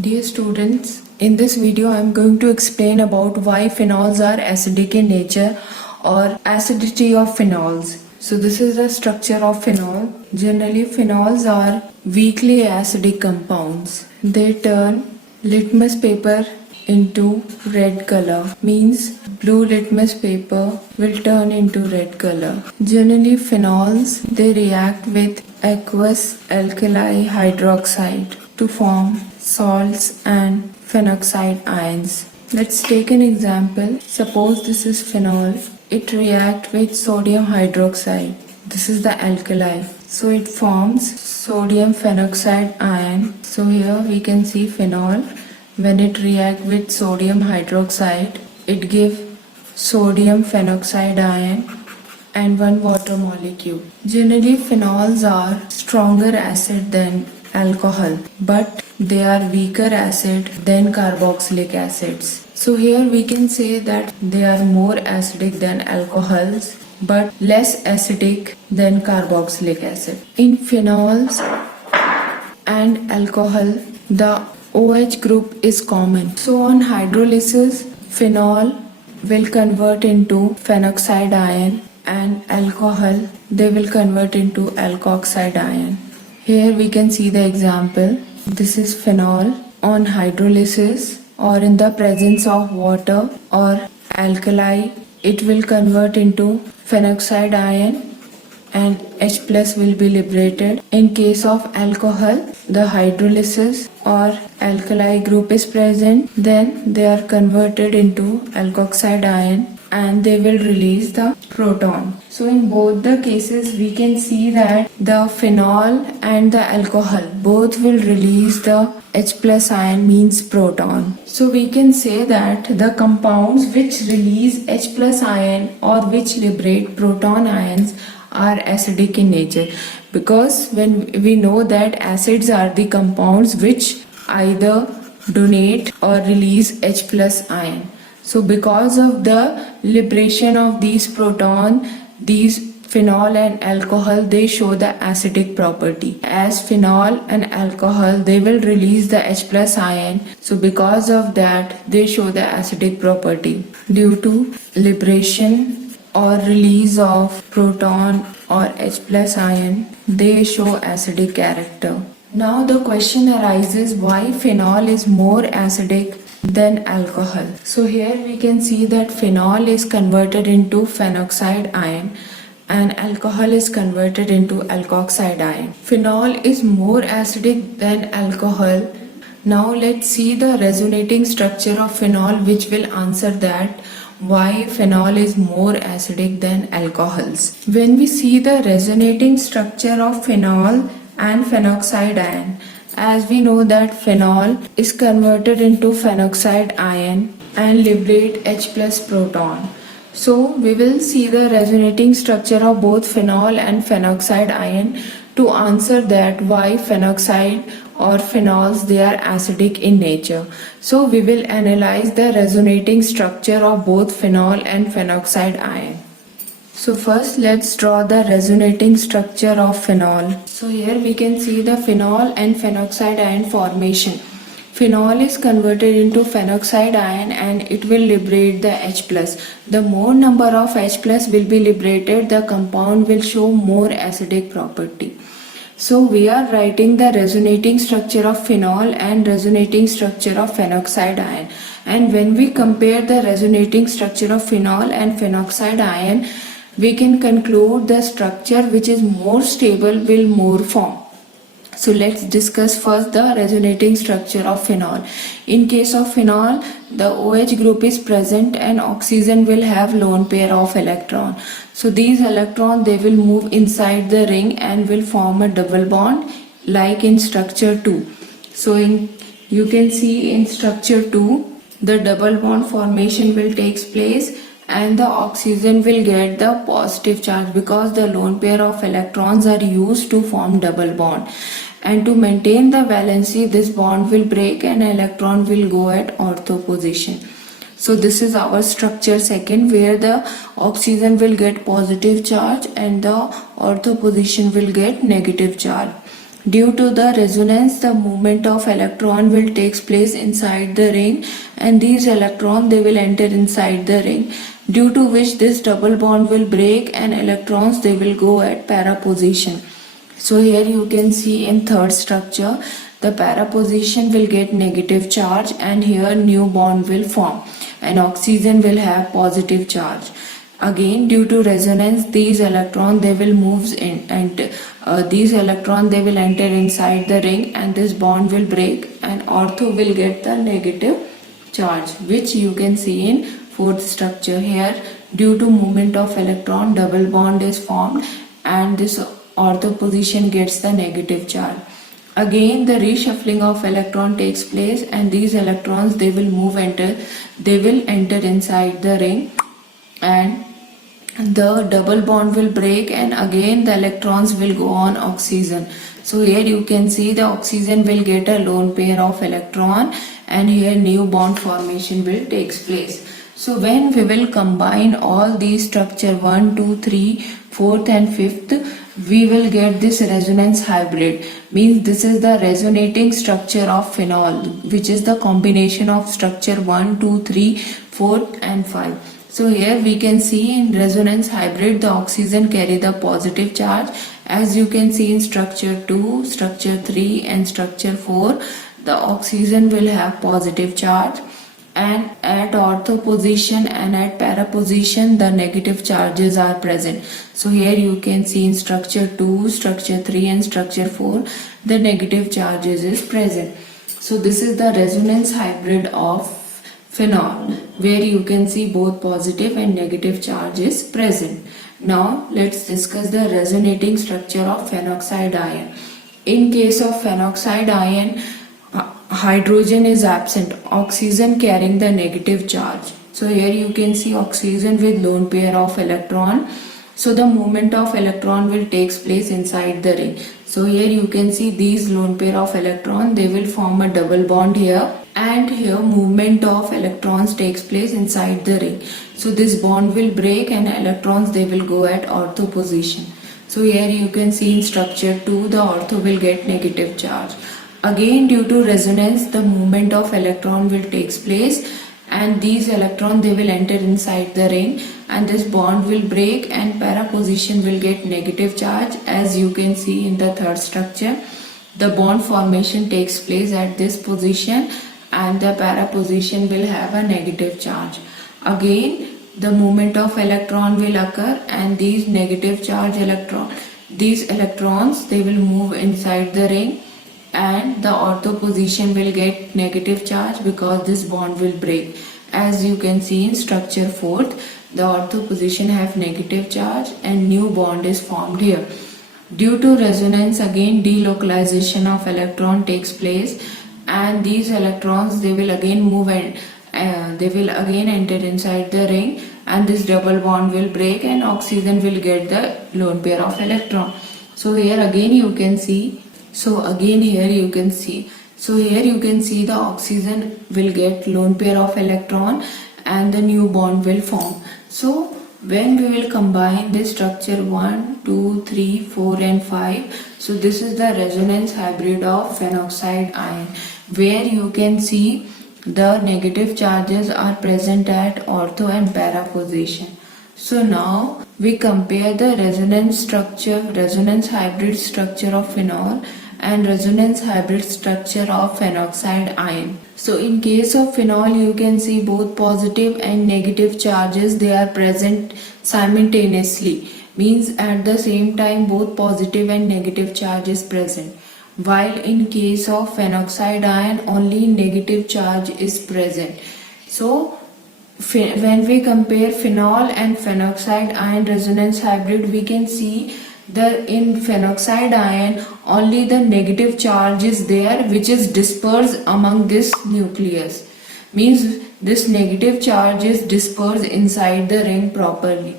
Dear students, in this video I am going to explain about why phenols are acidic in nature or acidity of phenols. So this is the structure of phenol. Generally phenols are weakly acidic compounds. They turn litmus paper into red color, means blue litmus paper will turn into red color. Generally phenols, they react with aqueous alkali hydroxide to form salts and Phenoxide ions. Let's take an example. Suppose this is phenol. It reacts with sodium hydroxide. This is the alkali. So it forms sodium Phenoxide ion. So here we can see phenol. When it reacts with sodium hydroxide, it gives sodium Phenoxide ion and one water molecule. Generally phenols are stronger acid than alcohol, but they are weaker acid than carboxylic acids. So here we can say that they are more acidic than alcohols but less acidic than carboxylic acid. In phenols and alcohol, the OH group is common. So on hydrolysis, phenol will convert into Phenoxide ion and alcohol, they will convert into alkoxide ion. Here we can see the example. This is phenol. On hydrolysis or in the presence of water or alkali, it will convert into Phenoxide ion and H plus will be liberated. In case of alcohol, the hydrolysis or alkali group is present, then they are converted into alkoxide ion and they will release the proton. So in both the cases we can see that the phenol and the alcohol both will release the H plus ion, means proton. So we can say that the compounds which release H plus ion or which liberate proton ions are acidic in nature, because when we know that acids are the compounds which either donate or release H plus ion. So because of the liberation of these proton, these phenol and alcohol, they show the acidic property. As phenol and alcohol, they will release the H plus ion. So because of that, they show the acidic property. Due to liberation or release of proton or H plus ion, they show acidic character. Now the question arises, why phenol is more acidic than alcohol? So here we can see that phenol is converted into Phenoxide ion and alcohol is converted into alkoxide ion. Phenol is more acidic than alcohol. Now let's see the resonating structure of phenol, which will answer that why phenol is more acidic than alcohols. When we see the resonating structure of phenol and Phenoxide ion, as we know that phenol is converted into Phenoxide ion and liberate H plus proton. So we will see the resonating structure of both phenol and Phenoxide ion to answer that why Phenoxide or phenols, they are acidic in nature. So we will analyze the resonating structure of both phenol and Phenoxide ion. So first let's draw the resonating structure of phenol. So here we can see the phenol and Phenoxide ion formation. Phenol is converted into Phenoxide ion and it will liberate the H plus. The more number of H plus will be liberated, the compound will show more acidic property. So we are writing the resonating structure of phenol and resonating structure of Phenoxide ion. And when we compare the resonating structure of phenol and Phenoxide ion, we can conclude the structure which is more stable will more form. So let's discuss first the resonating structure of phenol. In case of phenol, the OH group is present and oxygen will have lone pair of electron. So these electrons, they will move inside the ring and will form a double bond like in structure 2. So you can see in structure 2, the double bond formation will take place and the oxygen will get the positive charge because the lone pair of electrons are used to form double bond. And to maintain the valency, this bond will break and electron will go at ortho position. So this is our structure second, where the oxygen will get positive charge and the ortho position will get negative charge. Due to the resonance, the movement of electron will take place inside the ring, and these electrons they will enter inside the ring, due to which this double bond will break and electrons they will go at para position. So here you can see in third structure, the para position will get negative charge and here new bond will form and oxygen will have positive charge. Again, due to resonance, these electrons they will move in, and these electrons they will enter inside the ring, and this bond will break and ortho will get the negative charge, which you can see in fourth structure. Here, due to movement of electron, double bond is formed and this ortho position gets the negative charge. Again, the reshuffling of electron takes place and these electrons they will enter inside the ring, and the double bond will break and again the electrons will go on oxygen. So here you can see the oxygen will get a lone pair of electron and here new bond formation will take place. So when we will combine all these structure 1, 2, 3, 4th and 5th, we will get this resonance hybrid. Means this is the resonating structure of phenol, which is the combination of structure 1, 2, 3, 4 and 5. So here we can see in resonance hybrid the oxygen carry the positive charge. As you can see in structure 2, structure 3 and structure 4, the oxygen will have positive charge, and at ortho position and at para position the negative charges are present. So here you can see in structure 2, structure 3 and structure 4 the negative charges is present. So this is the resonance hybrid of phenol, where you can see both positive and negative charge is present. Now let's discuss the resonating structure of phenoxide ion. In case of phenoxide ion, hydrogen is absent, oxygen carrying the negative charge. So here you can see oxygen with lone pair of electron. So the movement of electron will takes place inside the ring. So here you can see these lone pair of electron, they will form a double bond here, and here movement of electrons takes place inside the ring. So this bond will break and electrons they will go at ortho position. So here you can see in structure 2 the ortho will get negative charge. Again, due to resonance, the movement of electron will takes place and these electrons they will enter inside the ring, and this bond will break and para position will get negative charge. As you can see in the third structure, the bond formation takes place at this position and the para position will have a negative charge. Again, the movement of electron will occur and these negative charge these electrons they will move inside the ring, and the ortho position will get negative charge because this bond will break. As you can see in structure 4th, the ortho position have negative charge and new bond is formed here. Due to resonance, again delocalization of electron takes place and these electrons they will again move and they will again enter inside the ring, and this double bond will break and oxygen will get the lone pair of electron. So here again you can see here you can see the oxygen will get lone pair of electron and the new bond will form. So when we will combine this structure 1, 2, 3, 4 and 5, so this is the resonance hybrid of phenoxide ion, where you can see the negative charges are present at ortho and para position. So now we compare the resonance hybrid structure of phenol and resonance hybrid structure of phenoxide ion. So in case of phenol, you can see both positive and negative charges they are present simultaneously, means at the same time both positive and negative charge is present, while in case of phenoxide ion only negative charge is present. So when we compare phenol and phenoxide ion resonance hybrid, we can see that in phenoxide ion only the negative charge is there which is dispersed among this nucleus, means this negative charge is dispersed inside the ring properly,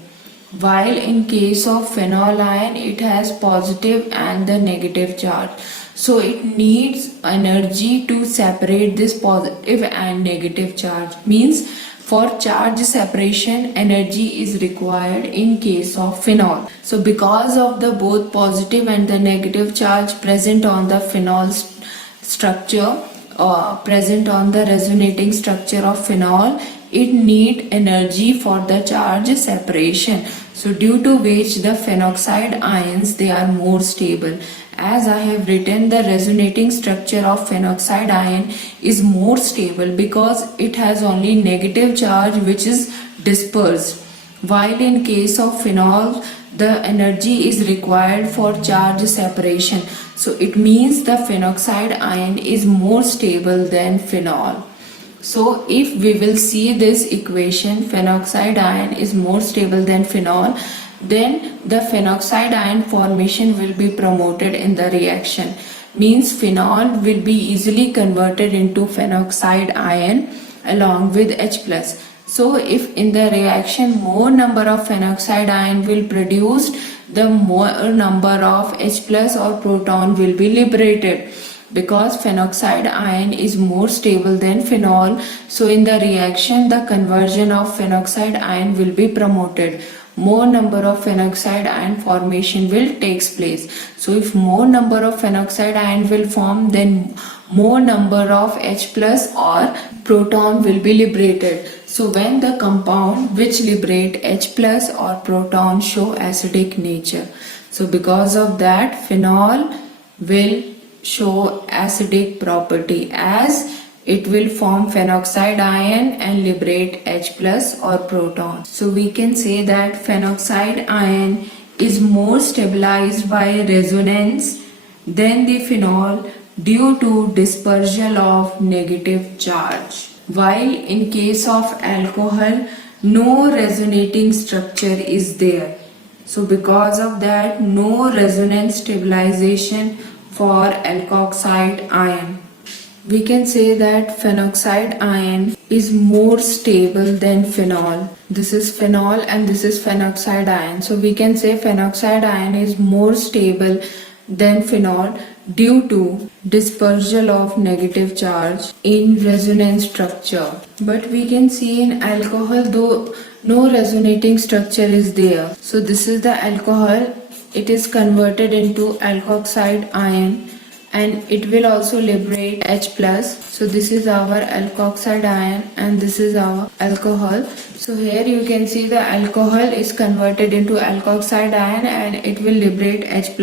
while in case of phenol ion it has positive and the negative charge. So it needs energy to separate this positive and negative charge, means For charge separation, energy is required in case of phenol. So because of the both positive and the negative charge present on the phenol structure, present on the resonating structure of phenol, it need energy for the charge separation. So due to which the phenoxide ions, they are more stable. As I have written, the resonating structure of phenoxide ion is more stable because it has only negative charge which is dispersed. While in case of phenol, the energy is required for charge separation. So it means the phenoxide ion is more stable than phenol. So if we will see this equation, phenoxide ion is more stable than phenol, then the phenoxide ion formation will be promoted in the reaction. Means phenol will be easily converted into phenoxide ion along with H+. So if in the reaction more number of phenoxide ion will produced, the more number of H+ or proton will be liberated. Because phenoxide ion is more stable than phenol, so in the reaction the conversion of phenoxide ion will be promoted. More number of phenoxide ion formation will takes place. So if more number of phenoxide ion will form, then more number of H+ or proton will be liberated. So when the compound which liberate H+ or proton show acidic nature, so because of that phenol will show acidic property, as it will form phenoxide ion and liberate H+ or proton. So we can say that phenoxide ion is more stabilized by resonance than the phenol due to dispersal of negative charge. While in case of alcohol, no resonating structure is there. So because of that, no resonance stabilization for alkoxide ion. We can say that phenoxide ion is more stable than phenol. This is phenol and this is phenoxide ion. So we can say phenoxide ion is more stable than phenol due to dispersal of negative charge in resonance structure. But we can see in alcohol, though no resonating structure is there. So this is the alcohol. It is converted into alkoxide ion and it will also liberate H+. So this is our alkoxide ion and this is our alcohol. So here you can see the alcohol is converted into alkoxide ion and it will liberate H+.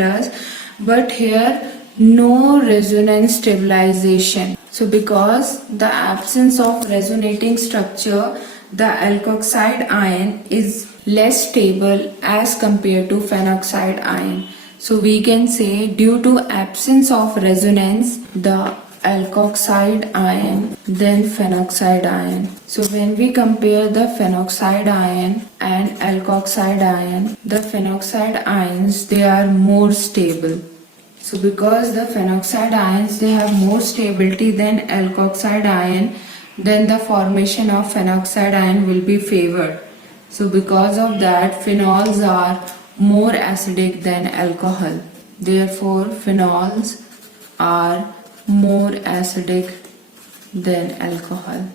But here no resonance stabilization. So because the absence of resonating structure, the alkoxide ion is less stable as compared to phenoxide ion. So we can say due to absence of resonance, the alkoxide ion then phenoxide ion. So when we compare the phenoxide ion and alkoxide ion, the phenoxide ions, they are more stable. So because the phenoxide ions, they have more stability than alkoxide ion, then the formation of phenoxide ion will be favored. So because of that, phenols are more acidic than alcohol. Therefore, phenols are more acidic than alcohol.